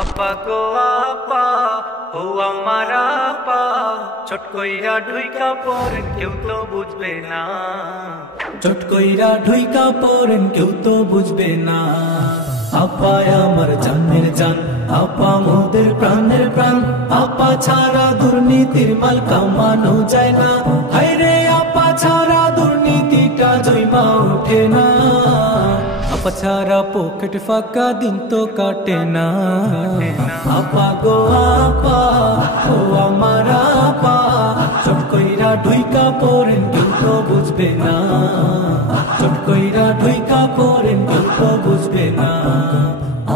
আপা গো আপা, ও আমার আপা, চট কইরা ঢুইকা পড়েন কেউ তো বুঝবে না। চট কইরা ঢুইকা পড়েন কেউ তো বুঝবে না। আপা আমার জানের জান, আপা মোদের প্রাণের প্রাণ। আপা ছাড়া দুর্নীতির মাল কামানো যায় না। হায়রে আপা ছাড়া দুর্নীতিটা জৈমা ওঠে না। আপা ছাড়া পকেট ফাঁকা দিন তো কাটে না। আপা গো আপা, ও আমার আপা, চট কইরা ঢুইকা পড়েন কেউ তো বুঝবে না। চট কইরা ঢুইকা পড়েন কেউ তো বুঝবে না।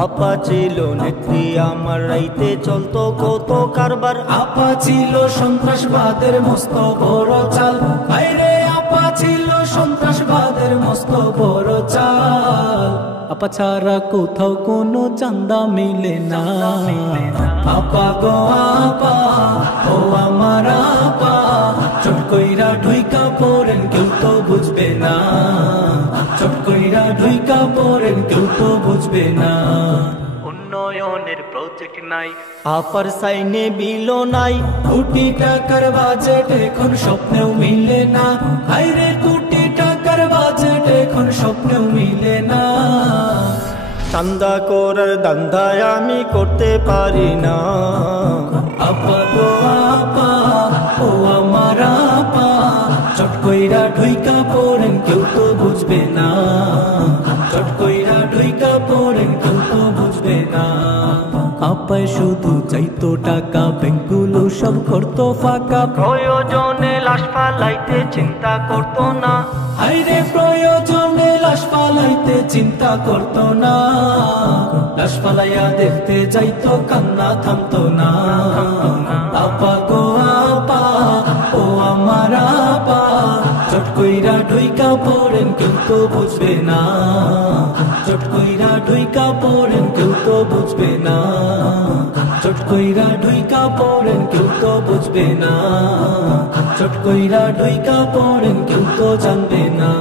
আপা ছিল নেত্রী আমার, রাইতে চলতো কত কারবার। আপা ছিল সন্ত্রাসবাদের মস্ত বড় চাল। আইরে আপা ছিল সন্ত্রাসবাদের মস্ত বড় চাল। আপা ছাড়া কোথাও কোনো চান্দা মিলে না। আপা গো আপা, ও আমার আপা, চট কইরা ঢুইকা পড়েন কেউ তো বুঝবে না। চট কইরা ঢুইকা পড়েন কেউ তো বুঝবে না। উন্নয়নের প্রজেক্ট নাই, আপার সাইনে বিলো নাই। কোটি টাকার বাজেট এখন স্বপ্নেও মিলে না। হায়রে কোটি টাকার বাজেট এখন স্বপ্নেও মিলে না। চান্দা করার দান্দায় আমি করতে পারি না। আপা গো আপা, ও আমার আপা, চট কইরা ঢুইকা পড়েন কেউ তো বুঝবে না। চট কইরা ঢুইকা পড়েন কেউ তো বুঝবে না। আপায় শুধু চাইতো টাকা, ব্যাংকগুলো সব করতো ফাঁকা। প্রয়োজনে লাশ ফালাইতে চিন্তা করতো না। হায়রে প্রয়োজনে লাশ ফালাইতে চিন্তা করতো না। লাশ ফালাইয়া দেখতে যাইতো, কান্না থামতো না। আপা গো আপা, ও আমার আপা, চট কইরা ঢুইকা পড়েন কেউ তো বুঝবে না। চট কইরা ঢুইকা পড়েন কেউ তো বুঝবে না। চট কইরা ঢুইকা পড়েন কেউ তো বুঝবে না। চট কইরা ঢুইকা পড়েন কেউ তো জানবে না।